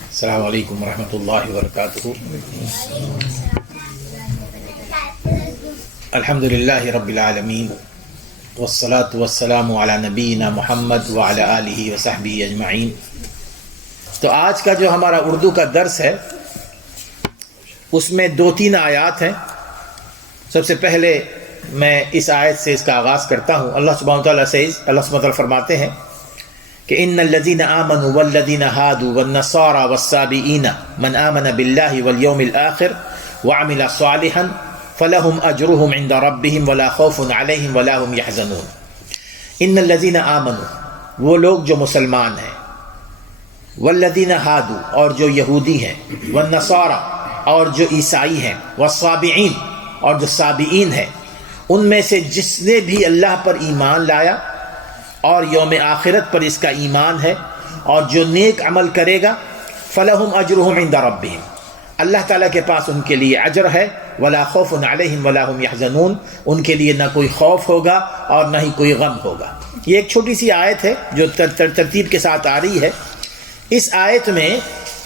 السلام علیکم ورحمۃ اللہ وبرکاتہ۔ الحمد للہ رب العالمین والصلاة والسلام علی نبینا محمد وعلی آلہ وصحبہ اجمعین۔ تو آج کا جو ہمارا اردو کا درس ہے اس میں 2-3 آیات ہیں۔ سب سے پہلے میں اس آیت سے اس کا آغاز کرتا ہوں۔ اللہ سبحانہ وتعالیٰ سبحانہ وتعالیٰ فرماتے ہیں کہ ان الذین آمنوا والذین ہادوا والنصارى والصابئین من آمن باللہ والیوم الآخر وعمل صالحا فلہم اجرہم عند ربہم ولا خوف علیہم ولا هم یحزنون۔ ان الذین آمنوا، وہ لوگ جو مسلمان ہیں، والذین ہادوا، اور جو یہودی ہیں، والنصارى، اور جو عیسائی ہیں، والصابئین، اور جو صابئین ہیں، ان میں سے جس نے بھی اللہ پر ایمان لایا اور یوم آخرت پر اس کا ایمان ہے اور جو نیک عمل کرے گا، فلہم اجرہم عند ربہم، اللہ تعالیٰ کے پاس ان کے لیے اجر ہے، ولا خوف علیہم ولا هم یحزنون، ان کے لیے نہ کوئی خوف ہوگا اور نہ ہی کوئی غم ہوگا۔ یہ ایک چھوٹی سی آیت ہے جو ترتیب کے ساتھ آ رہی ہے۔ اس آیت میں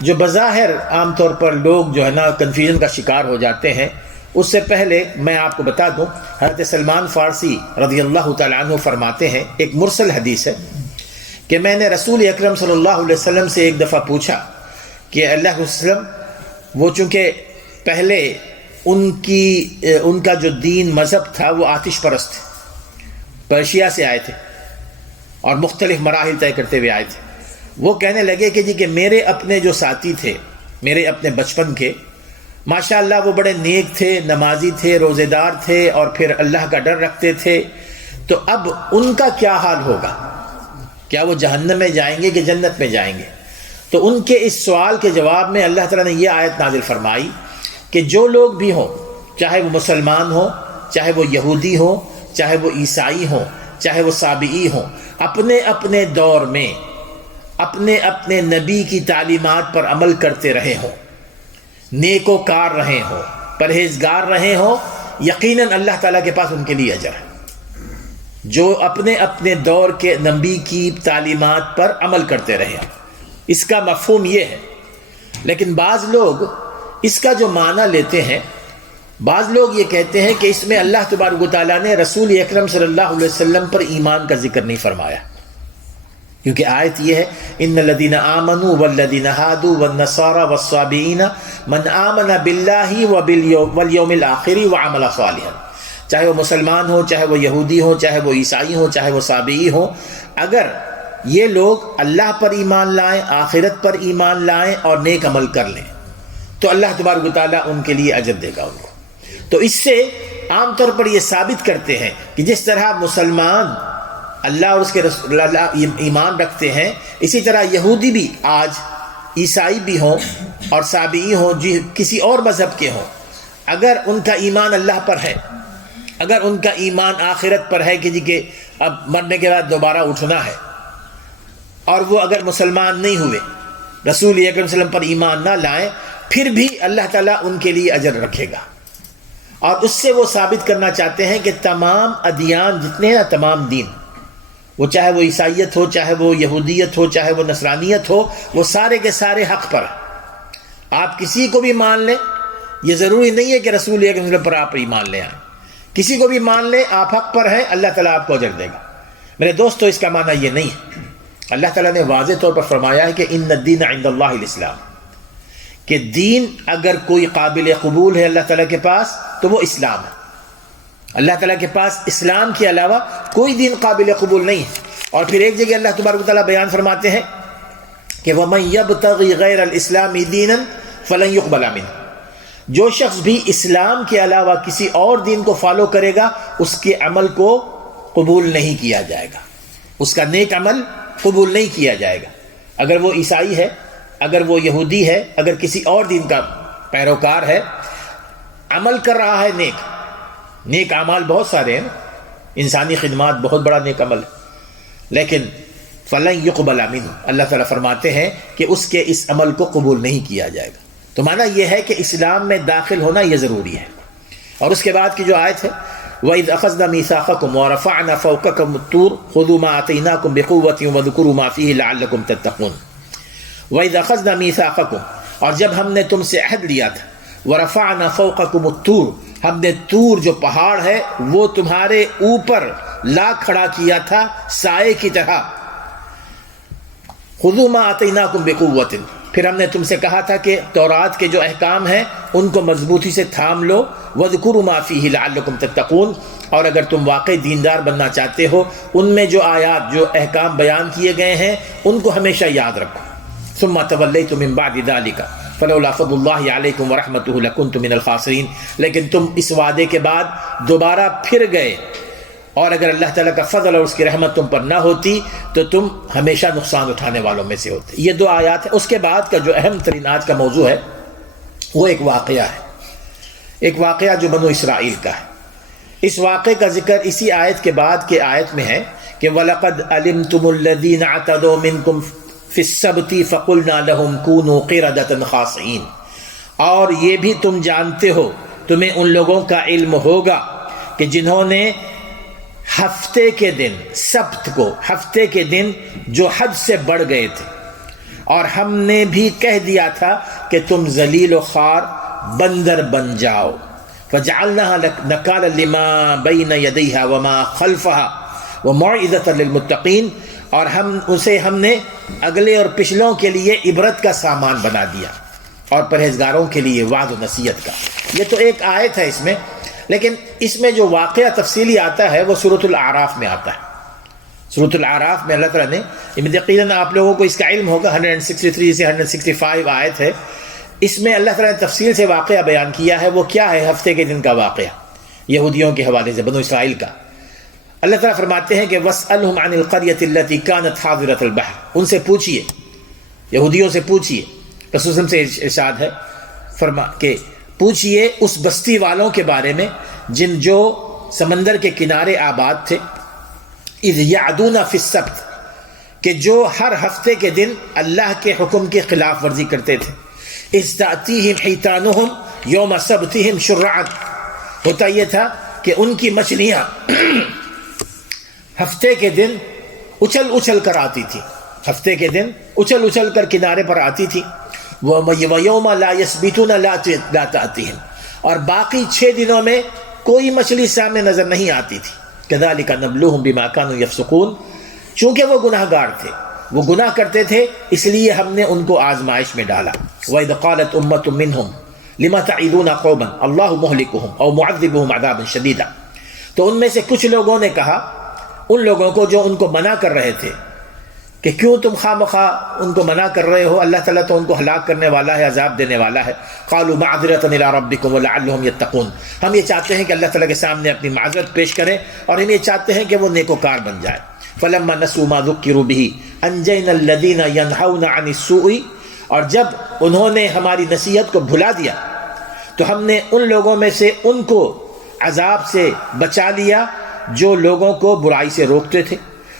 جو بظاہر عام طور پر لوگ جو ہے نا کنفیوژن کا شکار ہو جاتے ہیں، اس سے پہلے میں آپ کو بتا دوں، حضرت سلمان فارسی رضی اللہ تعالیٰ عنہ فرماتے ہیں، ایک مرسل حدیث ہے کہ میں نے رسول اکرم صلی اللہ علیہ وسلم سے ایک دفعہ پوچھا کہ اللہ وسلم، وہ چونکہ پہلے ان کا جو دین مذہب تھا وہ آتش پرست تھے، پرشیا سے آئے تھے اور مختلف مراحل طے کرتے ہوئے آئے تھے۔ وہ کہنے لگے کہ جی کہ میرے اپنے جو ساتھی تھے، میرے اپنے بچپن کے، ماشاءاللہ وہ بڑے نیک تھے، نمازی تھے، روزے دار تھے اور پھر اللہ کا ڈر رکھتے تھے، تو اب ان کا کیا حال ہوگا؟ کیا وہ جہنم میں جائیں گے کہ جنت میں جائیں گے؟ تو ان کے اس سوال کے جواب میں اللہ تعالیٰ نے یہ آیت نازل فرمائی کہ جو لوگ بھی ہوں، چاہے وہ مسلمان ہوں، چاہے وہ یہودی ہوں، چاہے وہ عیسائی ہوں، چاہے وہ صابئی ہوں، اپنے اپنے دور میں اپنے اپنے نبی کی تعلیمات پر عمل کرتے رہے ہوں، نیکوکار رہے ہوں، پرہیزگار رہے ہوں، یقیناً اللہ تعالیٰ کے پاس ان کے لیے اجر ہے۔ جو اپنے اپنے دور کے نبی کی تعلیمات پر عمل کرتے رہے ہوں، اس کا مفہوم یہ ہے۔ لیکن بعض لوگ اس کا جو معنی لیتے ہیں، بعض لوگ یہ کہتے ہیں کہ اس میں اللہ تبارک و تعالیٰ نے رسول اکرم صلی اللہ علیہ وسلم پر ایمان کا ذکر نہیں فرمایا، کیونکہ آیت یہ ہے ان الذین آمنوا والذین ہادوا والنصارى والصابئین من آمن باللہ والیوم الآخر وعمل صالحا۔ چاہے وہ مسلمان ہو، چاہے وہ یہودی ہو، چاہے وہ عیسائی ہو، چاہے وہ صابئی ہو، اگر یہ لوگ اللہ پر ایمان لائیں، آخرت پر ایمان لائیں اور نیک عمل کر لیں تو اللہ تبارک و تعالیٰ ان کے لیے اجر دے گا ان کو۔ تو اس سے عام طور پر یہ ثابت کرتے ہیں کہ جس طرح مسلمان اللہ اور اس کے رسول اللہ ایمان رکھتے ہیں، اسی طرح یہودی بھی آج، عیسائی بھی ہوں اور صابئی ہوں، جی کسی اور مذہب کے ہوں، اگر ان کا ایمان اللہ پر ہے، اگر ان کا ایمان آخرت پر ہے کہ جی کہ اب مرنے کے بعد دوبارہ اٹھنا ہے، اور وہ اگر مسلمان نہیں ہوئے، رسول اکرم صلی اللہ علیہ وسلم پر ایمان نہ لائیں، پھر بھی اللہ تعالیٰ ان کے لیے اجر رکھے گا۔ اور اس سے وہ ثابت کرنا چاہتے ہیں کہ تمام ادیان جتنے ہیں، تمام دین، وہ چاہے وہ عیسائیت ہو، چاہے وہ یہودیت ہو، چاہے وہ نصرانیت ہو، وہ سارے کے سارے حق پر ہیں۔ آپ کسی کو بھی مان لیں، یہ ضروری نہیں ہے کہ رسول اکرم صلی اللہ علیہ وسلم پر آپ ایمان لے آئیں، کسی کو بھی مان لیں، آپ حق پر ہیں، اللہ تعالیٰ آپ کو اجر دے گا۔ میرے دوستو، اس کا معنی یہ نہیں ہے۔ اللہ تعالیٰ نے واضح طور پر فرمایا ہے کہ ان الدین عند اللہ الاسلام، کہ دین اگر کوئی قابل قبول ہے اللہ تعالیٰ کے پاس تو وہ اسلام ہے۔ اللہ تعالیٰ کے پاس اسلام کے علاوہ کوئی دین قابل قبول نہیں ہے۔ اور پھر ایک جگہ اللہ تبارک و تعالیٰ بیان فرماتے ہیں کہ وَمَن يَبْتَغِ غَيْرَ الْإِسْلَامِ دِينًا فَلَن يُقْبَلَ مِنْهُ، جو شخص بھی اسلام کے علاوہ کسی اور دین کو فالو کرے گا، اس کے عمل کو قبول نہیں کیا جائے گا، اس کا نیک عمل قبول نہیں کیا جائے گا۔ اگر وہ عیسائی ہے، اگر وہ یہودی ہے، اگر کسی اور دین کا پیروکار ہے، عمل کر رہا ہے نیک اعمال بہت سارے ہیں، انسانی خدمات بہت بڑا نیک عمل ہے، لیکن فلن یقبل منہ، اللہ تعالیٰ فرماتے ہیں کہ اس کے اس عمل کو قبول نہیں کیا جائے گا۔ تو معنی یہ ہے کہ اسلام میں داخل ہونا یہ ضروری ہے۔ اور اس کے بعد کی جو آیت ہے وَإِذْ أَخَذْنَا مِيثَاقَكُمْ وَرَفَعْنَا فَوْقَكُمُ الطُّورَ خُذُوا مَا آتَيْنَاكُمْ بِقُوَّةٍ وَاذْكُرُوا مَا فِيهِ لَعَلَّكُمْ تَتَّقُونَ۔ وَإِذْ أَخَذْنَا مِيثَاقَكُمْ، اور جب ہم نے تم سے عہد لیا تھا، وَرَفَعْنَا فَوْقَكُمُ الطُّورَ، ہم نے طور جو پہاڑ ہے وہ تمہارے اوپر لا کھڑا کیا تھا سائے کی طرح، خُذُوا مَا آتَيْنَاكُمْ بِقُوَّةٍ، پھر ہم نے تم سے کہا تھا کہ تورات کے جو احکام ہیں ان کو مضبوطی سے تھام لو، وَاذْكُرُوا مَا فِيهِ لَعَلَّكُمْ تَتَّقُونَ، اور اگر تم واقعی دیندار بننا چاہتے ہو ان میں جو آیات جو احکام بیان کیے گئے ہیں ان کو ہمیشہ یاد رکھو۔ ثُمَّ تَوَلَّيْتُم مِّن بَعْدِ ذَلِكَ فَلَوْلَا فَضْلُ اللَّهِ عَلَيْكُمْ وَرَحْمَتُهُ لَكُنتُم مِّنَ الْخَاسِرِينَ، لیکن تم اس وعدے کے بعد دوبارہ پھر گئے، اور اگر اللہ تعالیٰ کا فضل اور اس کی رحمت تم پر نہ ہوتی تو تم ہمیشہ نقصان اٹھانے والوں میں سے ہوتے۔ یہ دو آیات ہیں۔ اس کے بعد کا جو اہم ترین آج کا موضوع ہے وہ ایک واقعہ ہے، ایک واقعہ جو بنو اسرائیل کا ہے۔ اس واقعے کا ذکر اسی آیت کے بعد کے آیت میں ہے کہ وَلَقَدْ عَلِمْتُمُ الَّذِينَ اعْتَدَوْا مِنْكُمْ فِي السَّبْتِ فَقُلْنَا لَهُمْ كُونُوا قِرَدَةً خَاسِئِينَ، اور یہ بھی تم جانتے ہو، تمہیں ان لوگوں کا علم ہوگا کہ جنہوں نے ہفتے کے دن، سبت کو، ہفتے کے دن جو حد سے بڑھ گئے تھے، اور ہم نے بھی کہہ دیا تھا کہ تم ذلیل و خوار بندر بن جاؤ، فَجَعَلْنَاهَا نَكَالًا لِمَا بَيْنَ يَدَيْهَا وَمَا خَلْفَهَا وَمَوْعِظَةً لِلْمُتَّقِينَ، اور ہم نے اگلے اور پچھلوں کے لیے عبرت کا سامان بنا دیا اور پرہیزگاروں کے لیے وعد و نصیحت کا۔ یہ تو ایک آیت ہے اس میں، لیکن اس میں جو واقعہ تفصیلی آتا ہے وہ سورۃ الاعراف میں آتا ہے۔ سورۃ الاعراف میں اللہ تعالیٰ نے، یقیناً آپ لوگوں کو اس کا علم ہوگا، 163 سے 165 آیت ہے، اس میں اللہ تعالیٰ نے تفصیل سے واقعہ بیان کیا ہے۔ وہ کیا ہے؟ ہفتے کے دن کا واقعہ، یہودیوں کے حوالے سے، بنو اسرائیل کا۔ اللہ تعالیٰ فرماتے ہیں کہ وَاسْأَلْهُمْ عَنِ الْقَرْيَةِ الَّتِي كَانَتْ حَاضِرَةَ الْبَحْرِ، ان سے پوچھئے، یہودیوں سے پوچھئے، رسول اللہ سے ارشاد ہے فرما کہ پوچھئے اس بستی والوں کے بارے میں جو سمندر کے کنارے آباد تھے، اذ یعدون فی السبت، کہ جو ہر ہفتے کے دن اللہ کے حکم کی خلاف ورزی کرتے تھے، اذ تأتیہم حیتانہم یوم سبتہم شرعا، ہوتا یہ تھا کہ ان کی مچھلیاں ہفتے کے دن اچھل اچھل کر آتی تھی، ہفتے کے دن اچھل اچھل کر کنارے پر آتی تھی، وَيَوْمَ لَا يَسْبِتُونَ لَا تَأْتِهِمْ، اور باقی 6 دنوں میں کوئی مچھلی سامنے نظر نہیں آتی تھی۔ كَذَلِكَ نَبْلُوهُمْ بِمَا كَانُوا يَفْسُقُونَ، چونکہ وہ گناہ گار تھے، وہ گناہ کرتے تھے، اس لیے ہم نے ان کو آزمائش میں ڈالا۔ وَإِذْ قَالَتْ أُمَّةٌ مِّنْهُمْ لِمَ تَعِظُونَ قَوْمًا اللَّهُ مُهْلِكُهُمْ أَوْ مُعَذِّبُهُمْ عَذَابًا شَدِيدًا، تو ان میں سے کچھ لوگوں نے کہا، ان لوگوں کو جو ان کو منع کر رہے تھے کہ کیوں تم خواہ مخواہ ان کو منع کر رہے ہو، اللہ تعالیٰ تو ان کو ہلاک کرنے والا ہے، عذاب دینے والا ہے۔ قالوا معذرة الى ربكم ولعلهم يتقون، ہم یہ چاہتے ہیں کہ اللہ تعالیٰ کے سامنے اپنی معذرت پیش کریں، اور ہم یہ چاہتے ہیں کہ وہ نیکوکار بن جائے۔ فلما نسوا ما ذکروا به انجینا الذین ینہون عن السوء، اور جب انہوں نے ہماری نصیحت کو بھلا دیا تو ہم نے ان لوگوں میں سے ان کو عذاب سے بچا لیا جو لوگوں کو برائی سے روکتے تھے۔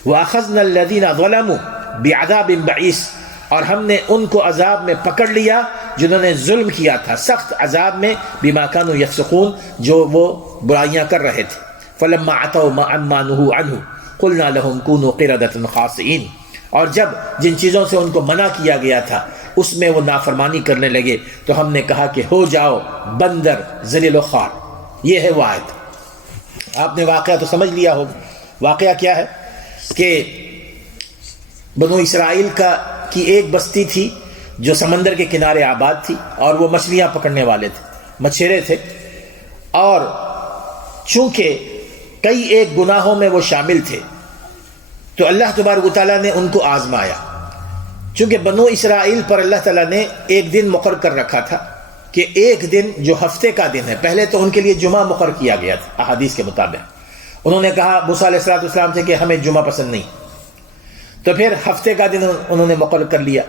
وَأَخَذْنَا الَّذِينَ ظَلَمُوا بِعَذَابٍ بَئِيسٍ، اور ہم نے ان کو عذاب میں پکڑ لیا جنہوں نے ظلم کیا تھا، سخت عذاب میں، بِمَا كَانُوا يَفْسُقُونَ، جو وہ برائیاں کر رہے تھے۔ فَلَمَّا عَتَوْا عَمَّا نُهُوا عَنْهُ قُلْنَا لَهُمْ كُونُوا قِرَدَةً خَاسِئِينَ، اور جب جن چیزوں سے ان کو منع کیا گیا تھا اس میں وہ نافرمانی کرنے لگے تو ہم نے کہا کہ ہو جاؤ بندر ذلیل و خوار۔ یہ ہے وہ آیت۔ آپ نے واقعہ تو سمجھ لیا ہوگا۔ واقعہ کیا ہے کہ بنو اسرائیل کی ایک بستی تھی جو سمندر کے کنارے آباد تھی، اور وہ مچھلیاں پکڑنے والے تھے، مچھیرے تھے، اور چونکہ کئی ایک گناہوں میں وہ شامل تھے تو اللہ تبارک و تعالیٰ نے ان کو آزمایا۔ چونکہ بنو اسرائیل پر اللہ تعالیٰ نے ایک دن مقرر کر رکھا تھا کہ ایک دن جو ہفتے کا دن ہے، پہلے تو ان کے لیے جمعہ مقرر کیا گیا تھا احادیث کے مطابق۔ انہوں نے کہا موسیٰ علیہ السلام سے کہ ہمیں جمعہ پسند نہیں، تو پھر ہفتے کا دن انہوں نے مقرر کر لیا۔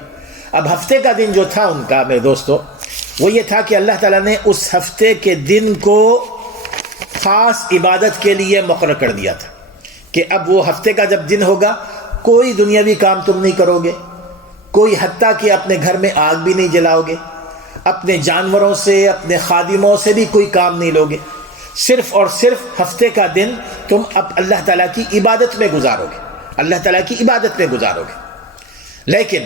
اب ہفتے کا دن جو تھا ان کا، میرے دوستو، وہ یہ تھا کہ اللہ تعالیٰ نے اس ہفتے کے دن کو خاص عبادت کے لیے مقرر کر دیا تھا کہ اب وہ ہفتے کا جب دن ہوگا کوئی دنیاوی کام تم نہیں کرو گے، کوئی حتیٰ کہ اپنے گھر میں آگ بھی نہیں جلاؤ گے، اپنے جانوروں سے، اپنے خادموں سے بھی کوئی کام نہیں لوگے، صرف اور صرف ہفتے کا دن تم اب اللہ تعالیٰ کی عبادت میں گزارو گے، اللہ تعالیٰ کی عبادت میں گزارو گے۔ لیکن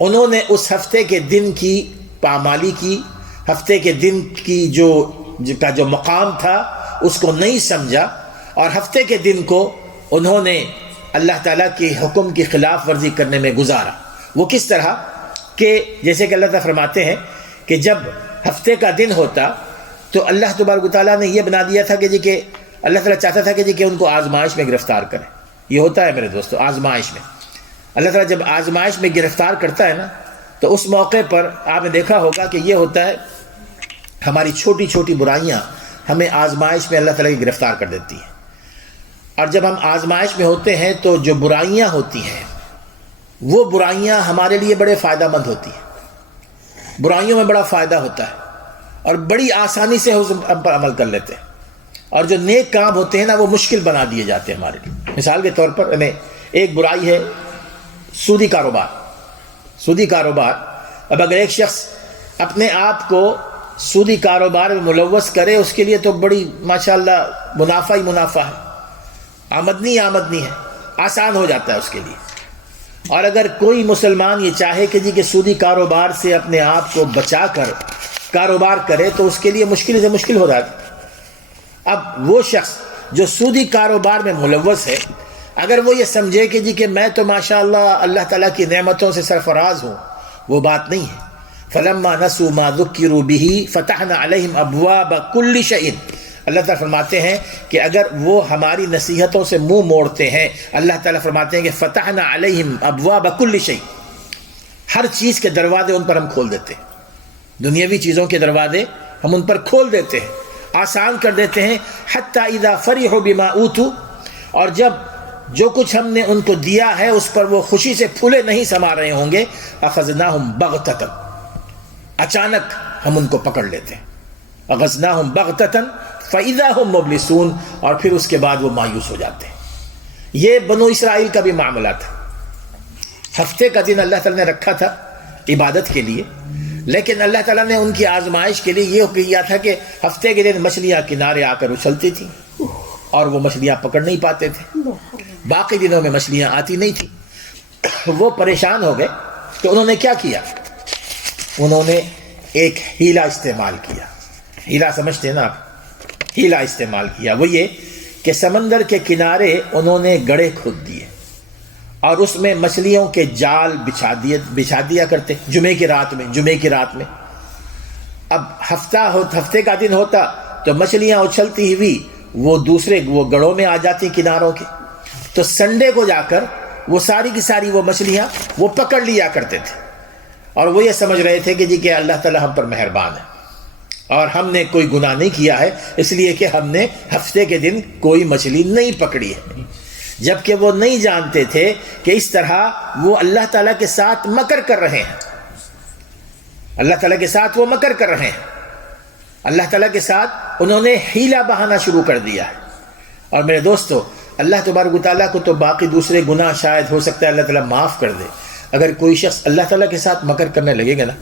انہوں نے اس ہفتے کے دن کی پامالی کی، ہفتے کے دن کی جو مقام تھا اس کو نہیں سمجھا، اور ہفتے کے دن کو انہوں نے اللہ تعالیٰ کے حکم کی خلاف ورزی کرنے میں گزارا۔ وہ کس طرح کہ جیسے کہ اللہ تعالیٰ فرماتے ہیں کہ جب ہفتے کا دن ہوتا تو اللہ تبارک و تعالیٰ نے یہ بنا دیا تھا کہ اللہ تعالیٰ چاہتا تھا کہ ان کو آزمائش میں گرفتار کرے۔ یہ ہوتا ہے میرے دوستو، آزمائش میں اللہ تعالیٰ جب آزمائش میں گرفتار کرتا ہے نا، تو اس موقع پر آپ نے دیکھا ہوگا کہ یہ ہوتا ہے ہماری چھوٹی چھوٹی برائیاں ہمیں آزمائش میں اللہ تعالیٰ کی گرفتار کر دیتی ہیں، اور جب ہم آزمائش میں ہوتے ہیں تو جو برائیاں ہوتی ہیں وہ برائیاں ہمارے لیے بڑے فائدہ مند ہوتی ہیں، برائیوں میں بڑا فائدہ ہوتا ہے اور بڑی آسانی سے ہم پر عمل کر لیتے ہیں، اور جو نیک کام ہوتے ہیں نا وہ مشکل بنا دیے جاتے ہیں ہمارے لیے۔ مثال کے طور پر ایک برائی ہے سودی کاروبار۔ سودی کاروبار، اب اگر ایک شخص اپنے آپ کو سودی کاروبار میں ملوث کرے، اس کے لیے تو بڑی ماشاءاللہ منافع ہی منافع ہے، آمدنی ہے، آسان ہو جاتا ہے اس کے لیے۔ اور اگر کوئی مسلمان یہ چاہے کہ سودی کاروبار سے اپنے آپ کو بچا کر کاروبار کرے تو اس کے لیے مشکل سے مشکل ہو جاتی۔ اب وہ شخص جو سودی کاروبار میں ملوث ہے، اگر وہ یہ سمجھے کہ میں تو ماشاءاللہ اللہ تعالیٰ کی نعمتوں سے سرفراز ہوں، وہ بات نہیں ہے۔ فَلَمَّا نَسُوا مَا ذُكِّرُوا بِهِ فَتَحْنَا عَلَيْهِمْ أَبْوَابَ كُلِّ شَيْءٍ۔ اللہ تعالیٰ فرماتے ہیں کہ اگر وہ ہماری نصیحتوں سے منہ موڑتے ہیں، اللہ تعالیٰ فرماتے ہیں کہ فَتَحْنَا عَلَيْهِمْ أَبْوَابَ كُلِّ شَيْءٍ، ہر چیز کے دروازے ان پر ہم کھول دیتے ہیں، دنیاوی چیزوں کے دروازے ہم ان پر کھول دیتے ہیں، آسان کر دیتے ہیں۔ حَتَّى إِذَا فَرِحُوا بِمَا أُوتُوا، اور جب جو کچھ ہم نے ان کو دیا ہے اس پر وہ خوشی سے پھولے نہیں سما رہے ہوں گے، أَخَذْنَاهُمْ بَغْتَةً، اچانک ہم ان کو پکڑ لیتے ہیں، أَخَذْنَاهُمْ بَغْتَةً فَإِذَا هُمْ مُبْلِسُونَ، اور پھر اس کے بعد وہ مایوس ہو جاتے ہیں۔ یہ بنو اسرائیل کا بھی معاملہ تھا۔ ہفتے کا دن اللہ تعالیٰ نے رکھا تھا عبادت کے لیے، لیکن اللہ تعالیٰ نے ان کی آزمائش کے لیے یہ کیا تھا کہ ہفتے کے دن مچھلیاں کنارے آ کر اچھلتی تھیں اور وہ مچھلیاں پکڑ نہیں پاتے تھے، باقی دنوں میں مچھلیاں آتی نہیں تھیں۔ وہ پریشان ہو گئے تو انہوں نے کیا کیا؟ انہوں نے ایک ہیلا استعمال کیا۔ ہیلا سمجھتے ہیں نا آپ؟ ہیلا استعمال کیا، وہ یہ کہ سمندر کے کنارے انہوں نے گڑھے کھود دیے اور اس میں مچھلیوں کے جال بچھا دیا کرتے جمعے کی رات میں۔ اب ہفتے کا دن ہوتا تو مچھلیاں اچھلتی ہوئی وہ گڑھوں میں آ جاتی کناروں کے، تو سنڈے کو جا کر وہ ساری کی ساری وہ مچھلیاں وہ پکڑ لیا کرتے تھے، اور وہ یہ سمجھ رہے تھے کہ اللہ تعالیٰ ہم پر مہربان ہے اور ہم نے کوئی گناہ نہیں کیا ہے، اس لیے کہ ہم نے ہفتے کے دن کوئی مچھلی نہیں پکڑی ہے، جبکہ وہ نہیں جانتے تھے کہ اس طرح وہ اللہ تعالیٰ کے ساتھ مکر کر رہے ہیں۔ اللہ تعالیٰ کے ساتھ وہ مکر کر رہے ہیں، اللہ تعالیٰ کے ساتھ انہوں نے حیلہ بہانا شروع کر دیا ہے۔ اور میرے دوستو، اللہ تبارک و تعالیٰ کو تو باقی دوسرے گناہ شاید ہو سکتا ہے اللہ تعالیٰ معاف کر دے، اگر کوئی شخص اللہ تعالیٰ کے ساتھ مکر کرنے لگے گا نا،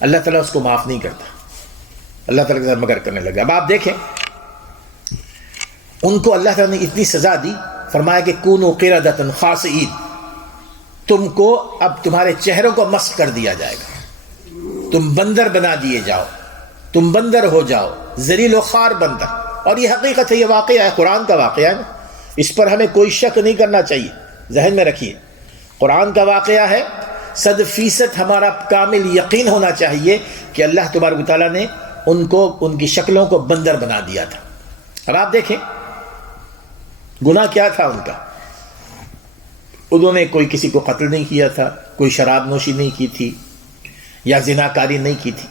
اللہ تعالیٰ اس کو معاف نہیں کرتا، اللہ تعالیٰ کے ساتھ مکر کرنے لگا۔ اب آپ دیکھیں ان کو اللہ تعالیٰ نے اتنی سزا دی، فرمایا کہ کونوا قردۃ خاسئین، تم کو اب تمہارے چہروں کو مسخ کر دیا جائے گا، تم بندر بنا دیے جاؤ، تم بندر ہو جاؤ، ذلیل و خوار بندر۔ اور یہ حقیقت ہے، یہ واقعہ ہے، قرآن کا واقعہ ہے نا، اس پر ہمیں کوئی شک نہیں کرنا چاہیے، ذہن میں رکھیے قرآن کا واقعہ ہے، 100% ہمارا کامل یقین ہونا چاہیے کہ اللہ تبارک و تعالیٰ نے ان کو ان کی شکلوں کو بندر بنا دیا تھا۔ اب آپ دیکھیں گناہ کیا تھا ان کا، انہوں نے کوئی کسی کو قتل نہیں کیا تھا، کوئی شراب نوشی نہیں کی تھی یا زناکاری نہیں کی تھی،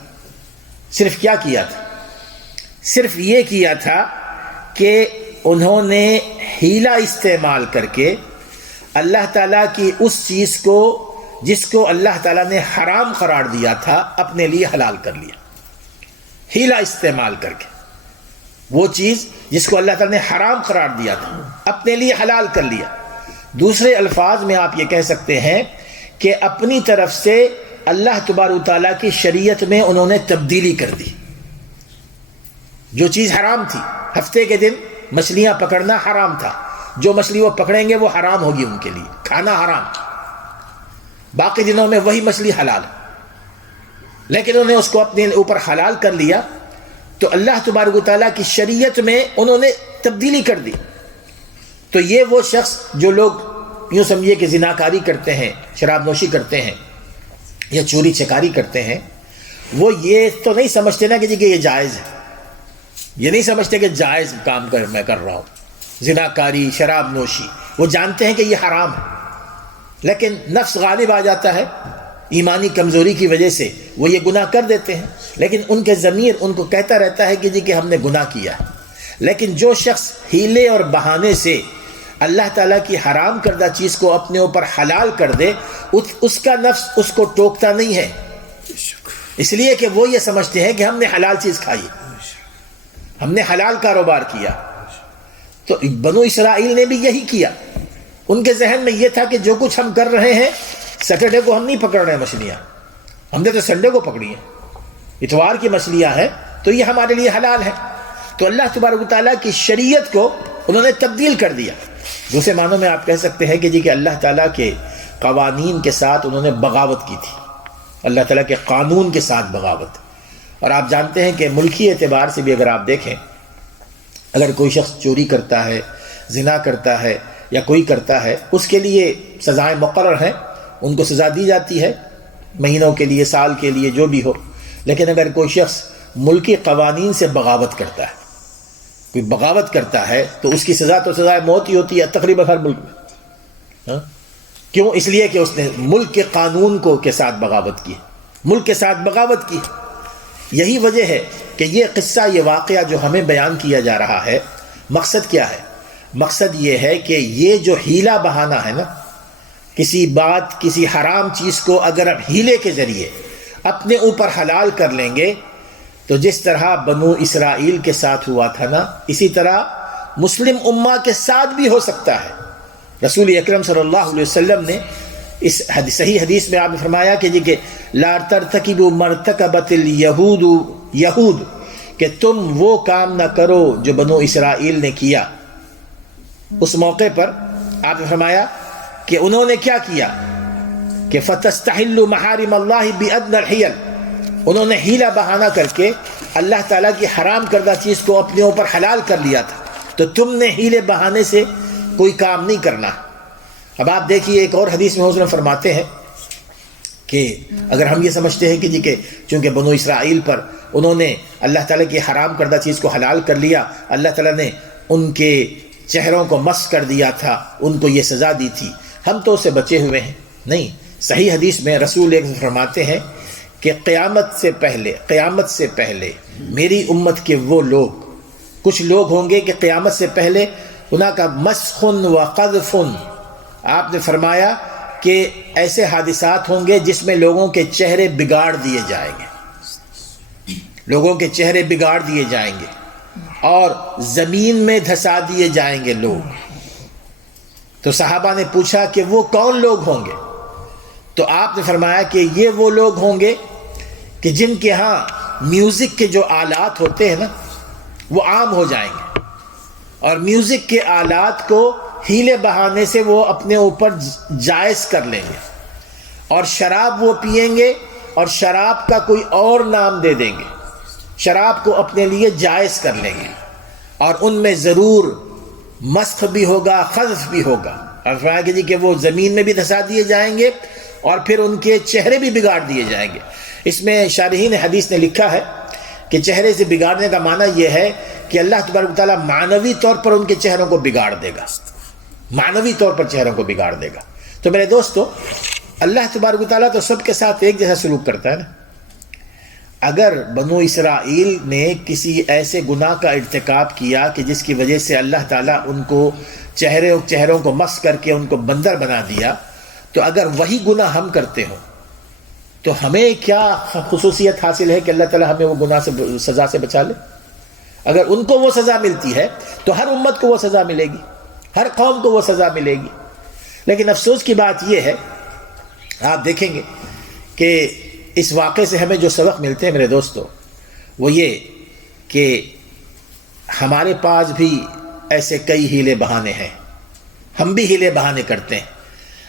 صرف کیا کیا تھا؟ صرف یہ کیا تھا کہ انہوں نے ہیلا استعمال کر کے اللہ تعالیٰ کی اس چیز کو جس کو اللہ تعالیٰ نے حرام قرار دیا تھا اپنے لیے حلال کر لیا، ہیلا استعمال کر کے وہ چیز جس کو اللہ تعالیٰ نے حرام قرار دیا تھا اپنے لیے حلال کر لیا۔ دوسرے الفاظ میں آپ یہ کہہ سکتے ہیں کہ اپنی طرف سے اللہ تبارک و تعالیٰ کی شریعت میں انہوں نے تبدیلی کر دی۔ جو چیز حرام تھی، ہفتے کے دن مچھلیاں پکڑنا حرام تھا، جو مچھلی وہ پکڑیں گے وہ حرام ہوگی ان کے لیے، کھانا حرام۔ باقی دنوں میں وہی مچھلی حلال ہے، لیکن انہوں نے اس کو اپنے اوپر حلال کر لیا، تو اللہ تبارک و تعالیٰ کی شریعت میں انہوں نے تبدیلی کر دی۔ تو یہ وہ شخص جو لوگ یوں سمجھیے کہ زناکاری کرتے ہیں، شراب نوشی کرتے ہیں یا چوری چکاری کرتے ہیں، وہ یہ تو نہیں سمجھتے نا کہ جی کہ یہ جائز ہے، یہ نہیں سمجھتے کہ جائز کام میں کر رہا ہوں، زناکاری، شراب نوشی، وہ جانتے ہیں کہ یہ حرام ہے، لیکن نفس غالب آ جاتا ہے، ایمانی کمزوری کی وجہ سے وہ یہ گناہ کر دیتے ہیں، لیکن ان کے ضمیر ان کو کہتا رہتا ہے کہ جی کہ ہم نے گناہ کیا ہے۔ لیکن جو شخص ہیلے اور بہانے سے اللہ تعالیٰ کی حرام کردہ چیز کو اپنے اوپر حلال کر دے، اس کا نفس اس کو ٹوکتا نہیں ہے، اس لیے کہ وہ یہ سمجھتے ہیں کہ ہم نے حلال چیز کھائی، ہم نے حلال کاروبار کیا۔ تو بنو اسرائیل نے بھی یہی کیا، ان کے ذہن میں یہ تھا کہ جو کچھ ہم کر رہے ہیں، سیٹرڈے کو ہم نہیں پکڑ رہے ہیں مچھلیاں، ہم نے تو سنڈے کو پکڑی ہیں، اتوار کی مچھلیاں ہیں تو یہ ہمارے لیے حلال ہے۔ تو اللہ تبارک و تعالیٰ کی شریعت کو انہوں نے تبدیل کر دیا۔ دوسرے معنوں میں آپ کہہ سکتے ہیں کہ جی کہ اللہ تعالیٰ کے قوانین کے ساتھ انہوں نے بغاوت کی تھی، اللہ تعالیٰ کے قانون کے ساتھ بغاوت۔ اور آپ جانتے ہیں کہ ملکی اعتبار سے بھی اگر آپ دیکھیں، اگر کوئی شخص چوری کرتا ہے، زنا کرتا ہے یا کوئی کرتا ہے، اس کے لیے سزائیں مقرر ہیں، ان کو سزا دی جاتی ہے، مہینوں کے لیے، سال کے لیے، جو بھی ہو۔ لیکن اگر کوئی شخص ملکی قوانین سے بغاوت کرتا ہے، کوئی بغاوت کرتا ہے، تو اس کی سزا تو سزائے موت ہی ہوتی ہے تقریباً ہر ملک میں۔ کیوں؟ اس لیے کہ اس نے ملک کے قانون کے ساتھ بغاوت کی، ملک کے ساتھ بغاوت کی۔ یہی وجہ ہے کہ یہ قصہ، یہ واقعہ جو ہمیں بیان کیا جا رہا ہے، مقصد کیا ہے؟ مقصد یہ ہے کہ یہ جو ہیلا بہانہ ہے نا، کسی بات، کسی حرام چیز کو اگر اب ہیلے کے ذریعے اپنے اوپر حلال کر لیں گے، تو جس طرح بنو اسرائیل کے ساتھ ہوا تھا نا، اسی طرح مسلم امہ کے ساتھ بھی ہو سکتا ہے۔ رسول اکرم صلی اللہ علیہ وسلم نے اس صحیح حدیث میں آپ نے فرمایا کہ جی کہ لا ترتکبوا مرتکبت یہود، کہ تم وہ کام نہ کرو جو بنو اسرائیل نے کیا۔ اس موقع پر آپ نے فرمایا کہ انہوں نے کیا کیا کہ فتستحلوا محارم اللہ بأدنى الحیل، انہوں نے ہیلا بہانہ کر کے اللہ تعالیٰ کی حرام کردہ چیز کو اپنے اوپر حلال کر لیا تھا، تو تم نے ہیلے بہانے سے کوئی کام نہیں کرنا۔ اب آپ دیکھیے ایک اور حدیث میں حضور فرماتے ہیں کہ اگر ہم یہ سمجھتے ہیں کہ جی کہ چونکہ بنو اسرائیل پر انہوں نے اللہ تعالیٰ کی حرام کردہ چیز کو حلال کر لیا، اللہ تعالیٰ نے ان کے چہروں کو مس کر دیا تھا، ان کو یہ سزا دی تھی، ہم تو اسے بچے ہوئے ہیں۔ نہیں، صحیح حدیث میں رسول ایک فرماتے ہیں کہ قیامت سے پہلے میری امت کے وہ لوگ، کچھ لوگ ہوں گے کہ قیامت سے پہلے انہاں کا مسخ و قذف، آپ نے فرمایا کہ ایسے حادثات ہوں گے جس میں لوگوں کے چہرے بگاڑ دیے جائیں گے، لوگوں کے چہرے بگاڑ دیے جائیں گے اور زمین میں دھسا دیے جائیں گے لوگ۔ تو صحابہ نے پوچھا کہ وہ کون لوگ ہوں گے؟ تو آپ نے فرمایا کہ یہ وہ لوگ ہوں گے کہ جن کے ہاں میوزک کے جو آلات ہوتے ہیں نا، وہ عام ہو جائیں گے، اور میوزک کے آلات کو ہیلے بہانے سے وہ اپنے اوپر جائز کر لیں گے، اور شراب وہ پئیں گے اور شراب کا کوئی اور نام دے دیں گے، شراب کو اپنے لیے جائز کر لیں گے، اور ان میں ضرور مسخ بھی ہوگا، خذف بھی ہوگا۔ اور فرمایا کہ جی کہ وہ زمین میں بھی دھسا دیے جائیں گے اور پھر ان کے چہرے بھی بگاڑ دیے جائیں گے۔ اس میں شارحین حدیث نے لکھا ہے کہ چہرے سے بگاڑنے کا معنی یہ ہے کہ اللہ تبارک و تعالیٰ معنوی طور پر ان کے چہروں کو بگاڑ دے گا، معنوی طور پر چہروں کو بگاڑ دے گا۔ تو میرے دوستو، اللہ تبارک و تعالیٰ تو سب کے ساتھ ایک جیسا سلوک کرتا ہے نا۔ اگر بنو اسرائیل نے کسی ایسے گناہ کا ارتکاب کیا کہ جس کی وجہ سے اللہ تعالیٰ ان کو چہروں کو مس کر کے ان کو بندر بنا دیا، تو اگر وہی گناہ ہم کرتے ہوں تو ہمیں کیا خصوصیت حاصل ہے کہ اللہ تعالیٰ ہمیں وہ گناہ سے، سزا سے بچا لے؟ اگر ان کو وہ سزا ملتی ہے تو ہر امت کو وہ سزا ملے گی، ہر قوم کو وہ سزا ملے گی۔ لیکن افسوس کی بات یہ ہے، آپ دیکھیں گے کہ اس واقعے سے ہمیں جو سبق ملتے ہیں میرے دوستو، وہ یہ کہ ہمارے پاس بھی ایسے کئی ہیلے بہانے ہیں، ہم بھی ہیلے بہانے کرتے ہیں۔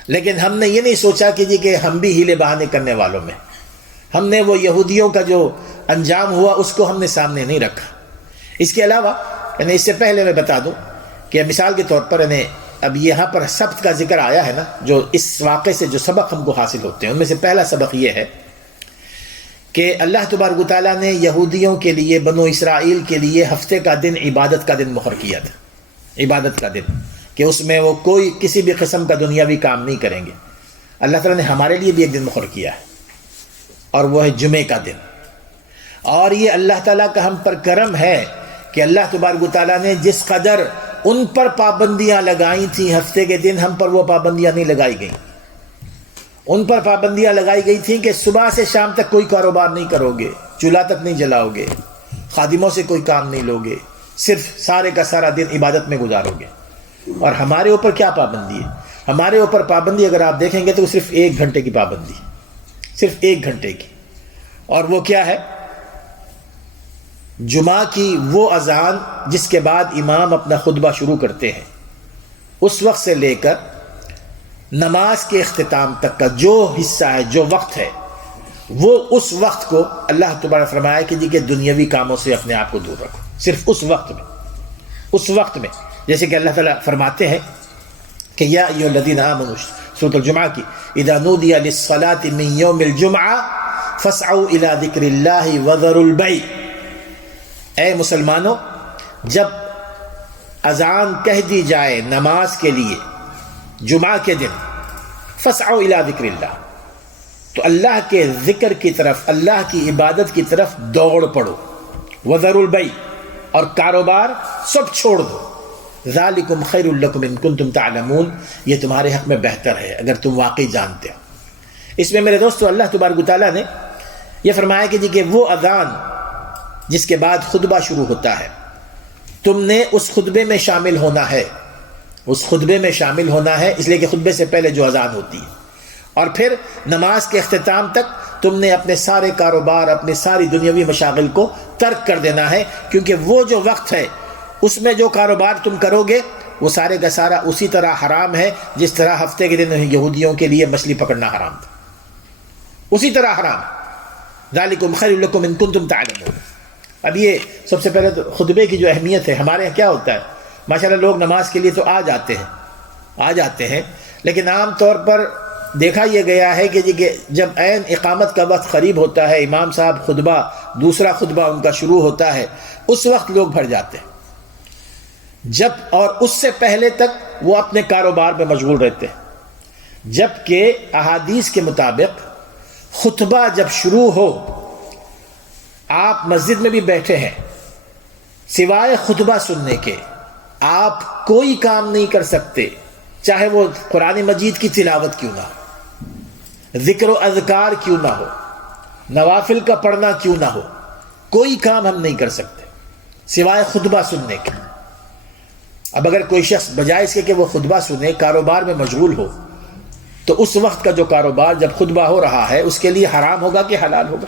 لیکن ہم نے یہ نہیں سوچا کہ ہم بھی ہیلے بہانے کرنے والوں میں، ہم نے وہ یہودیوں کا جو انجام ہوا اس کو ہم نے سامنے نہیں رکھا۔ اس کے علاوہ اس سے پہلے میں بتا دوں کہ مثال کے طور پر اب یہاں پر سبت کا ذکر آیا ہے نا، جو اس واقعے سے جو سبق ہم کو حاصل ہوتے ہیں ان میں سے پہلا سبق یہ ہے کہ اللہ تبارک و تعالیٰ نے یہودیوں کے لیے، بنو اسرائیل کے لیے ہفتے کا دن عبادت کا دن مقرر کیا تھا، عبادت کا دن، کہ اس میں وہ کوئی کسی بھی قسم کا دنیاوی کام نہیں کریں گے۔ اللہ تعالیٰ نے ہمارے لیے بھی ایک دن مقرر کیا ہے، اور وہ ہے جمعے کا دن۔ اور یہ اللہ تعالیٰ کا ہم پر کرم ہے کہ اللہ تبارک و تعالیٰ نے جس قدر ان پر پابندیاں لگائی تھیں ہفتے کے دن، ہم پر وہ پابندیاں نہیں لگائی گئیں۔ ان پر پابندیاں لگائی گئی تھیں کہ صبح سے شام تک کوئی کاروبار نہیں کرو گے، چولہا تک نہیں جلاؤ گے، خادموں سے کوئی کام نہیں لو گے، صرف سارے کا سارا دن عبادت میں گزارو گے۔ اور ہمارے اوپر کیا پابندی ہے؟ ہمارے اوپر پابندی اگر آپ دیکھیں گے تو صرف 1 گھنٹے کی پابندی، صرف 1 گھنٹے کی۔ اور وہ کیا ہے؟ جمعہ کی وہ اذان جس کے بعد امام اپنا خطبہ شروع کرتے ہیں، اس وقت سے لے کر نماز کے اختتام تک کا جو حصہ ہے، جو وقت ہے، وہ اس وقت کو اللہ تبارک نے فرمایا کہ دنیاوی کاموں سے اپنے آپ کو دور رکھو، صرف اس وقت میں، اس وقت میں۔ جیسے کہ اللہ تعالیٰ فرماتے ہیں کہ یا ایھا الذین آمنوا، سورۃ الجمعہ کی، اذا نودی للصلاۃ من یوم الجمعہ فاسعوا الی ذکر اللہ وذروا البیع، اے مسلمانوں، جب اذان کہہ دی جائے نماز کے لیے جمعہ کے دن، فاسعوا الی ذکر اللہ، تو اللہ کے ذکر کی طرف، اللہ کی عبادت کی طرف دوڑ پڑو، وذروا البیع، اور کاروبار سب چھوڑ دو، ذالکم خیر لکم ان کنتم تعلمون، یہ تمہارے حق میں بہتر ہے اگر تم واقعی جانتے ہو۔ اس میں میرے دوستو اللہ تبارک و تعالیٰ نے یہ فرمایا کہ وہ اذان جس کے بعد خطبہ شروع ہوتا ہے، تم نے اس خطبے میں شامل ہونا ہے، اس خطبے میں شامل ہونا ہے، اس لیے کہ خطبے سے پہلے جو اذان ہوتی ہے، اور پھر نماز کے اختتام تک تم نے اپنے سارے کاروبار، اپنے ساری دنیاوی مشاغل کو ترک کر دینا ہے، کیونکہ وہ جو وقت ہے اس میں جو کاروبار تم کرو گے وہ سارے کا سارا اسی طرح حرام ہے جس طرح ہفتے کے دن یہودیوں کے لیے مچھلی پکڑنا حرام تھا، اسی طرح حرام ہے۔ ذالکم خیر لکم ان کنتم تعلمون۔ اب یہ سب سے پہلے تو خطبے کی جو اہمیت ہے، ہمارے یہاں کیا ہوتا ہے، ماشاءاللہ لوگ نماز کے لیے تو آ جاتے ہیں، لیکن عام طور پر دیکھا یہ گیا ہے کہ جب عین اقامت کا وقت قریب ہوتا ہے، امام صاحب خطبہ، دوسرا خطبہ ان کا شروع ہوتا ہے، اس وقت لوگ بھر جاتے ہیں، اور اس سے پہلے تک وہ اپنے کاروبار میں مشغول رہتے ہیں، جبکہ احادیث کے مطابق خطبہ جب شروع ہو، آپ مسجد میں بھی بیٹھے ہیں، سوائے خطبہ سننے کے آپ کوئی کام نہیں کر سکتے، چاہے وہ قرآن مجید کی تلاوت کیوں نہ ہو، ذکر و اذکار کیوں نہ ہو، نوافل کا پڑھنا کیوں نہ ہو، کوئی کام ہم نہیں کر سکتے سوائے خطبہ سننے کے۔ اب اگر کوئی شخص بجائے اس کے کہ وہ خطبہ سنے کاروبار میں مشغول ہو، تو اس وقت کا جو کاروبار جب خطبہ ہو رہا ہے اس کے لیے حرام ہوگا کہ حلال ہوگا؟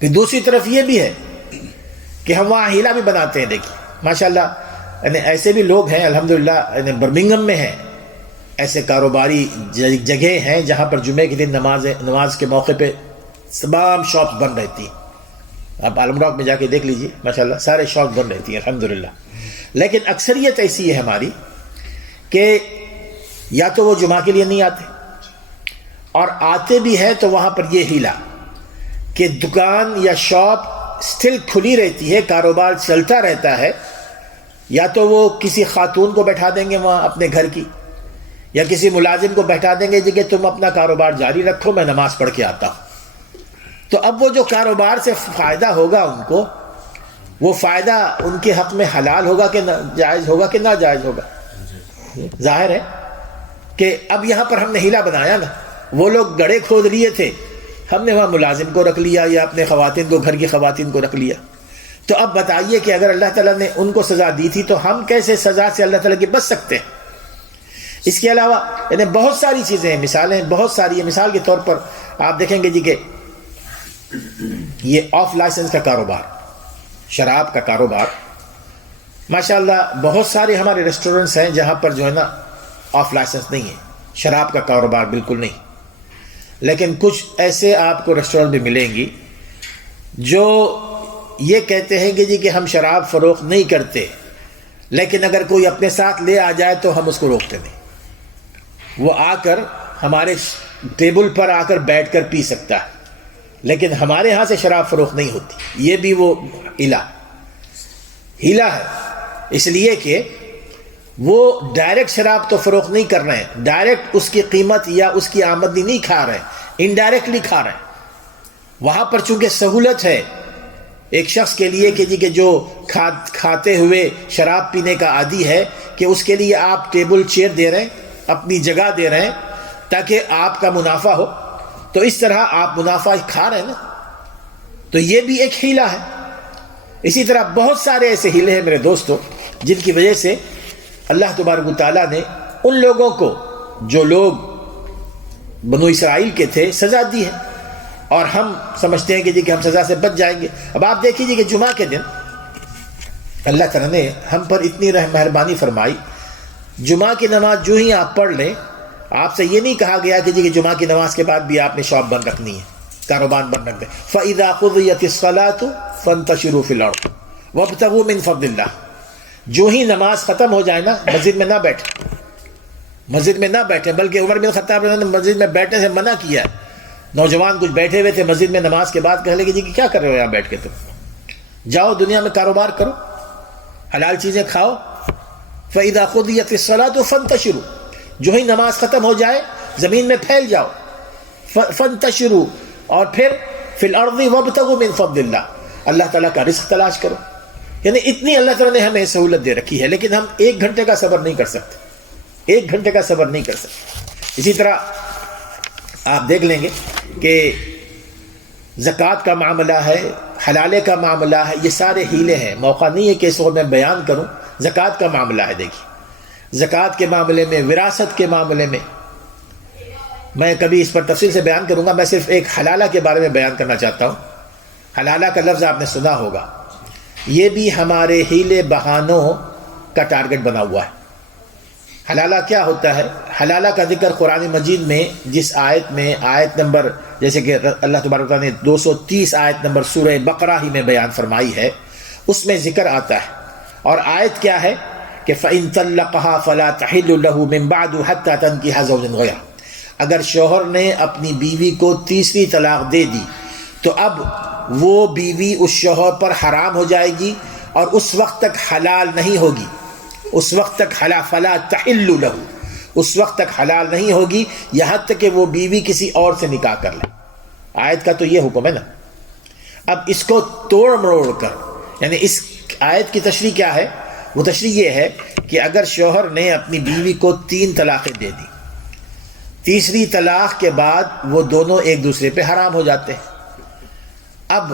پھر دوسری طرف یہ بھی ہے کہ ہم وہاں ہیلا بھی بناتے ہیں۔ دیکھیے ماشاءاللہ ایسے بھی لوگ ہیں الحمدللہ، برمنگھم میں ہیں ایسے کاروباری جگہیں ہیں جہاں پر جمعے کے دن نماز کے موقع پہ تمام شاپس بند رہتی ہیں۔ آپ عالم راک میں جا کے دیکھ لیجئے، ماشاءاللہ سارے شاپس بند رہتی ہیں الحمدللہ۔ لیکن اکثریت ایسی ہے ہماری کہ یا تو وہ جمعہ کے لیے نہیں آتے، اور آتے بھی ہیں تو وہاں پر یہ ہیلا کہ دکان یا شاپ سٹل کھلی رہتی ہے، کاروبار چلتا رہتا ہے، یا تو وہ کسی خاتون کو بیٹھا دیں گے وہاں اپنے گھر کی، یا کسی ملازم کو بیٹھا دیں گے کہ تم اپنا کاروبار جاری رکھو، میں نماز پڑھ کے آتا ہوں۔ تو اب وہ جو کاروبار سے فائدہ ہوگا ان کو، وہ فائدہ ان کے حق میں حلال ہوگا کہ جائز ہوگا کہ ناجائز ہوگا؟ ظاہر ہے کہ اب یہاں پر ہم نے ہیلا بنایا نا، وہ لوگ گڑھے کھود لیے تھے، ہم نے وہاں ملازم کو رکھ لیا یا اپنے خواتین کو، گھر کی خواتین کو رکھ لیا۔ تو اب بتائیے کہ اگر اللہ تعالیٰ نے ان کو سزا دی تھی تو ہم کیسے سزا سے اللہ تعالیٰ کی بچ سکتے ہیں؟ اس کے علاوہ بہت ساری چیزیں ہیں، مثالیں بہت ساری ہیں۔ مثال کے طور پر آپ دیکھیں گے کہ یہ آف لائسنس کا کاروبار، شراب کا کاروبار، ماشاءاللہ بہت سارے ہمارے ریسٹورنٹس ہیں جہاں پر جو ہے نا آف لائسنس نہیں ہے، شراب کا کاروبار بالکل نہیں. لیکن کچھ ایسے آپ کو ریسٹورینٹ بھی ملیں گی جو یہ کہتے ہیں کہ جی کہ ہم شراب فروخت نہیں کرتے، لیکن اگر کوئی اپنے ساتھ لے آ جائے تو ہم اس کو روکتے نہیں. وہ آ کر ہمارے ٹیبل پر آ کر بیٹھ کر پی سکتا ہے، لیکن ہمارے ہاں سے شراب فروخت نہیں ہوتی. یہ بھی وہ ہیلا ہے، اس لیے کہ وہ ڈائریکٹ شراب تو فروخت نہیں کر رہے ہیں، ڈائریکٹ اس کی قیمت یا اس کی آمدنی نہیں کھا رہے ہیں، انڈائریکٹلی کھا رہے ہیں. وہاں پر چونکہ سہولت ہے ایک شخص کے لیے کہ جی کہ جو کھاتے ہوئے شراب پینے کا عادی ہے، کہ اس کے لیے آپ ٹیبل چیئر دے رہے ہیں، اپنی جگہ دے رہے ہیں تاکہ آپ کا منافع ہو، تو اس طرح آپ منافع کھا رہے ہیں نا. تو یہ بھی ایک ہیلا ہے. اسی طرح بہت سارے ایسے ہیلے ہیں میرے دوستو جن کی وجہ سے اللہ تبارک و تعالیٰ نے ان لوگوں کو جو لوگ بنو اسرائیل کے تھے سزا دی ہے، اور ہم سمجھتے ہیں کہ جی کہ ہم سزا سے بچ جائیں گے. اب آپ دیکھ لیجیے کہ جمعہ کے دن اللہ تعالیٰ نے ہم پر اتنی مہربانی فرمائی. جمعہ کی نماز جو ہی آپ پڑھ لیں، آپ سے یہ نہیں کہا گیا کہ جی کہ جمعہ کی نماز کے بعد بھی آپ نے شاپ بند رکھنی ہے، کاروبار بند رکھ دیں. فَإِذَا قُضِيَتِ الصَّلَاةُ فَانتَشِرُوا فِي الْأَرْضِ وَابْتَغُوا مِنْ فَضْلِ اللَّهِ. جو ہی نماز ختم ہو جائے نا، مسجد میں نہ بیٹھے، مسجد میں نہ بیٹھے، بلکہ عمر بن خطاب نے مسجد میں بیٹھنے سے منع کیا ہے. نوجوان کچھ بیٹھے ہوئے تھے مسجد میں نماز کے بعد، کہنے لگے جی کہ کیا کر رہے ہو یہاں بیٹھ کے، تم جاؤ دنیا میں کاروبار کرو، حلال چیزیں کھاؤ. فَإِذَا قُضِيَتِ الصَّلَاةُ فَانتَشِرُوا. جو ہی نماز ختم ہو جائے زمین میں پھیل جاؤ. فَانتَشِرُوا، اور پھر فِي الْأَرْضِ وَابْتَغُوا مِنْ فَضْلِ اللَّهِ، اللہ تعالیٰ کا رزق تلاش کرو. یعنی اتنی اللہ تعالیٰ نے ہمیں سہولت دے رکھی ہے، لیکن ہم 1 گھنٹے کا صبر نہیں کر سکتے، 1 گھنٹے کا صبر نہیں کر سکتے. اسی طرح آپ دیکھ لیں گے کہ زکوٰۃ کا معاملہ ہے، حلالے کا معاملہ ہے، یہ سارے ہیلے ہیں. موقع نہیں ہے کہ اس کو میں بیان کروں. زکوٰۃ کا معاملہ ہے، دیکھیے زکوٰۃ کے معاملے میں، وراثت کے معاملے میں میں کبھی اس پر تفصیل سے بیان کروں گا. میں صرف ایک حلالہ کے بارے میں بیان کرنا چاہتا ہوں. حلالہ کا لفظ آپ نے سنا ہوگا، یہ بھی ہمارے ہیلے بہانوں کا ٹارگٹ بنا ہوا ہے. حلالہ کیا ہوتا ہے؟ حلالہ کا ذکر قرآن مجید میں جس آیت میں، آیت نمبر جیسے کہ اللہ تبارک و تعالیٰ نے 230 آیت نمبر سورہ بقرہ ہی میں بیان فرمائی ہے، اس میں ذکر آتا ہے. اور آیت کیا ہے کہ فَإِن طَلَّقَهَا فَلَا تَحِلُّ لَهُ مِن بَعْدُ حَتَّى تَنكِحَ زَوْجًا غَيْرَهُ. اگر شوہر نے اپنی بیوی کو تیسری طلاق دے دی تو اب وہ بیوی اس شوہر پر حرام ہو جائے گی اور اس وقت تک حلال نہیں ہوگی. اس وقت تک فَلَا تَحِلُّ لَهُ، اس وقت تک حلال نہیں ہوگی یہاں تک کہ وہ بیوی کسی اور سے نکاح کر لے. آیت کا تو یہ حکم ہے نا. اب اس کو توڑ مروڑ کر، یعنی اس آیت کی تشریح کیا ہے؟ وہ تشریح یہ ہے کہ اگر شوہر نے اپنی بیوی کو 3 طلاقیں دے دی، تیسری طلاق کے بعد وہ دونوں ایک دوسرے پہ حرام ہو جاتے ہیں. اب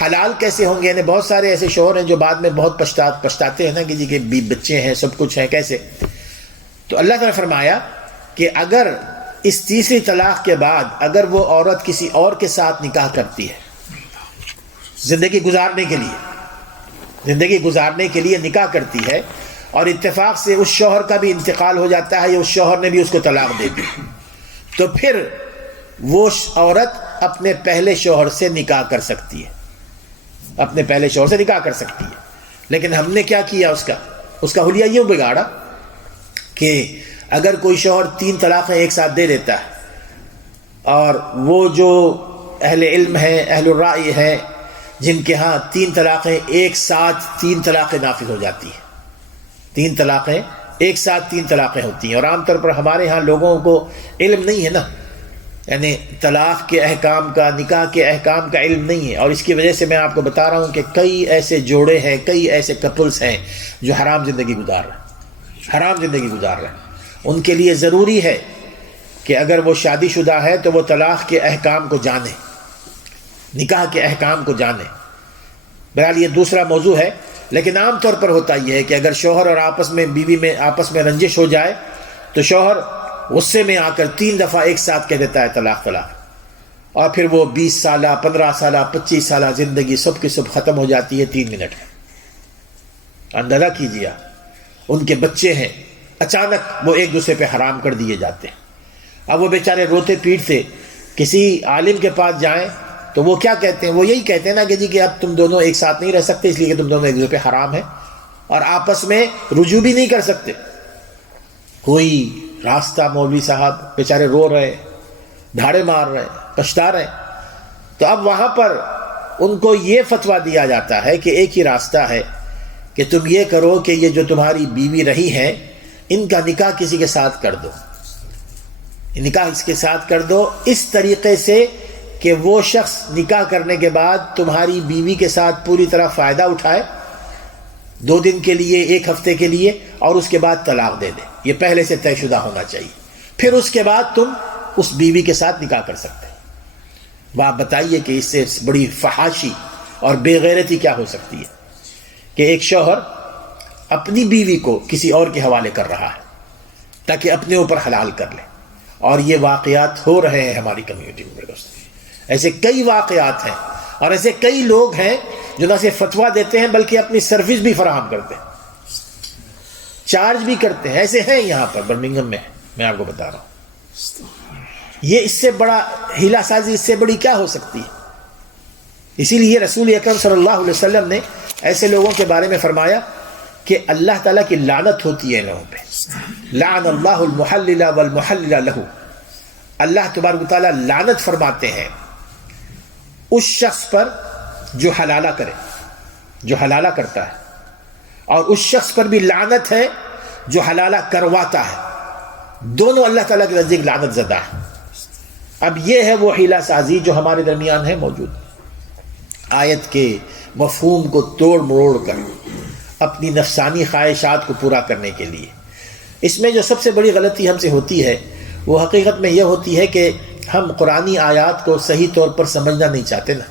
حلال کیسے ہوں گے؟ یعنی بہت سارے ایسے شوہر ہیں جو بعد میں بہت پچھتاتے ہیں نا کہ جی کہ بچے ہیں، سب کچھ ہیں، کیسے؟ تو اللہ تعالیٰ نے فرمایا کہ اگر اس تیسری طلاق کے بعد اگر وہ عورت کسی اور کے ساتھ نکاح کرتی ہے زندگی گزارنے کے لیے نکاح کرتی ہے، اور اتفاق سے اس شوہر کا بھی انتقال ہو جاتا ہے یا اس شوہر نے بھی اس کو طلاق دے دی، تو پھر وہ عورت اپنے پہلے شوہر سے نکاح کر سکتی ہے، اپنے پہلے شوہر سے نکاح کر سکتی ہے. لیکن ہم نے کیا کیا؟ اس کا حلیہ یوں بگاڑا کہ اگر کوئی شوہر 3 طلاقیں ایک ساتھ دے دیتا ہے، اور وہ جو اہل علم ہیں، اہل الرائے ہیں، جن کے ہاں 3 طلاقیں ایک ساتھ 3 طلاقیں نافذ ہو جاتی ہیں، 3 طلاقیں ایک ساتھ 3 طلاقیں ہوتی ہیں. اور عام طور پر ہمارے ہاں لوگوں کو علم نہیں ہے نا، یعنی طلاق کے احکام کا، نکاح کے احکام کا علم نہیں ہے. اور اس کی وجہ سے میں آپ کو بتا رہا ہوں کہ کئی ایسے جوڑے ہیں، کئی ایسے کپلز ہیں جو حرام زندگی گزار رہے ہیں. ان کے لیے ضروری ہے کہ اگر وہ شادی شدہ ہے تو وہ طلاق کے احکام کو جانے، نکاح کے احکام کو جانے. بہرحال یہ دوسرا موضوع ہے. لیکن عام طور پر ہوتا یہ ہے کہ اگر شوہر اور بیوی میں آپس میں رنجش ہو جائے تو شوہر غصے میں آ کر 3 دفعہ ایک ساتھ کہہ دیتا ہے طلاق، اور پھر وہ 20 سالہ، 15 سالہ، 25 سالہ زندگی سب کی سب ختم ہو جاتی ہے 3 منٹ میں. اندازہ کیجیے، ان کے بچے ہیں، اچانک وہ ایک دوسرے پہ حرام کر دیے جاتے ہیں. اب وہ بیچارے روتے پیٹتے کسی عالم کے پاس جائیں تو وہ کیا کہتے ہیں؟ وہ یہی کہتے ہیں نا کہ جی کہ اب تم دونوں ایک ساتھ نہیں رہ سکتے اس لیے کہ تم دونوں ایک دوسرے پہ حرام ہیں، اور آپس میں رجوع بھی نہیں کر سکتے. کوئی راستہ مولوی صاحب بیچارے رو رہے، دھاڑے مار رہے، پچھتا رہے. تو اب وہاں پر ان کو یہ فتویٰ دیا جاتا ہے کہ ایک ہی راستہ ہے کہ تم یہ کرو کہ یہ جو تمہاری بیوی رہی ہیں ان کا نکاح کسی کے ساتھ کر دو، نکاح اس کے ساتھ کر دو اس طریقے سے کہ وہ شخص نکاح کرنے کے بعد تمہاری بیوی کے ساتھ پوری طرح فائدہ اٹھائے 2 دن کے لیے، 1 ہفتے کے لیے، اور اس کے بعد طلاق دے دے. یہ پہلے سے طے شدہ ہونا چاہیے. پھر اس کے بعد تم اس بیوی کے ساتھ نکاح کر سکتے. آپ بتائیے کہ اس سے بڑی فحاشی اور بے غیرتی کیا ہو سکتی ہے کہ ایک شوہر اپنی بیوی کو کسی اور کے حوالے کر رہا ہے تاکہ اپنے اوپر حلال کر لے. اور یہ واقعات ہو رہے ہیں ہماری کمیونٹی میں. ایسے کئی واقعات ہیں اور ایسے کئی لوگ ہیں جو نہ صرف فتویٰ دیتے ہیں بلکہ اپنی سروس بھی فراہم کرتے ہیں، چارج بھی کرتے ہیں. ایسے ہیں یہاں پر برمنگھم میں آپ کو بتا رہا ہوں. یہ اس سے بڑا ہیلا سازی اس سے بڑی کیا ہو سکتی ہے؟ اسی لیے رسول اکرم صلی اللہ علیہ وسلم نے ایسے لوگوں کے بارے میں فرمایا کہ اللہ تعالیٰ کی لعنت ہوتی ہے لوگوں پہ. لعن اللہ المحلل والمحلل له. اللہ تبارک و تعالیٰ لعنت فرماتے ہیں اس شخص پر جو حلالہ کرے، جو حلالہ کرتا ہے، اور اس شخص پر بھی لعنت ہے جو حلالہ کرواتا ہے. دونوں اللہ تعالیٰ کے نزدیک لعنت زدہ ہے. اب یہ ہے وہ حیلہ سازی جو ہمارے درمیان ہے موجود. آیت کے مفہوم کو توڑ مروڑ کر اپنی نفسانی خواہشات کو پورا کرنے کے لیے. اس میں جو سب سے بڑی غلطی ہم سے ہوتی ہے وہ حقیقت میں یہ ہوتی ہے کہ ہم قرآنی آیات کو صحیح طور پر سمجھنا نہیں چاہتے نا.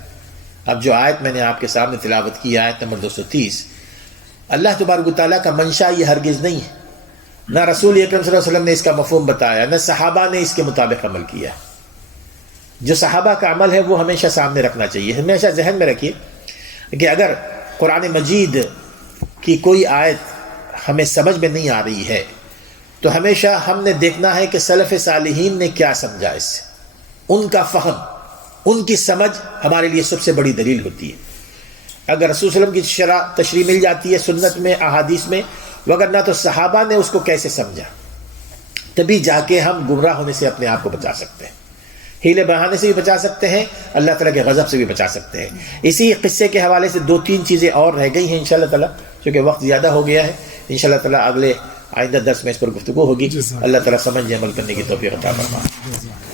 اب جو آیت میں نے آپ کے سامنے تلاوت کی، آیت نمبر 230، اللہ تبارک و تعالیٰ کا منشا یہ ہرگز نہیں ہے. نہ رسول اکرم صلی اللہ علیہ وسلم نے اس کا مفہوم بتایا، نہ صحابہ نے اس کے مطابق عمل کیا. جو صحابہ کا عمل ہے وہ ہمیشہ سامنے رکھنا چاہیے. ہمیشہ ذہن میں رکھیے کہ اگر قرآن مجید کی کوئی آیت ہمیں سمجھ میں نہیں آ رہی ہے تو ہمیشہ ہم نے دیکھنا ہے کہ سلف صالحین نے کیا سمجھا اس سے. ان کا فہم، ان کی سمجھ ہمارے لیے سب سے بڑی دلیل ہوتی ہے. اگر رسول صلی اللہ علیہ وسلم کی شرح تشریح مل جاتی ہے سنت میں، احادیث میں، وگرنہ تو صحابہ نے اس کو کیسے سمجھا، تبھی جا کے ہم گمراہ ہونے سے اپنے آپ کو بچا سکتے ہیں. ہیلے بہانے سے بھی بچا سکتے ہیں، اللہ تعالیٰ کے غضب سے بھی بچا سکتے ہیں. اسی قصے کے حوالے سے 2-3 چیزیں اور رہ گئی ہیں انشاءاللہ تعالیٰ، چونکہ وقت زیادہ ہو گیا ہے. انشاءاللہ تعالیٰ اگلے آئندہ درس میں اس پر گفتگو ہوگی. اللہ تعالیٰ سمجھ عمل کرنے کی توفیق عطا فرمائے.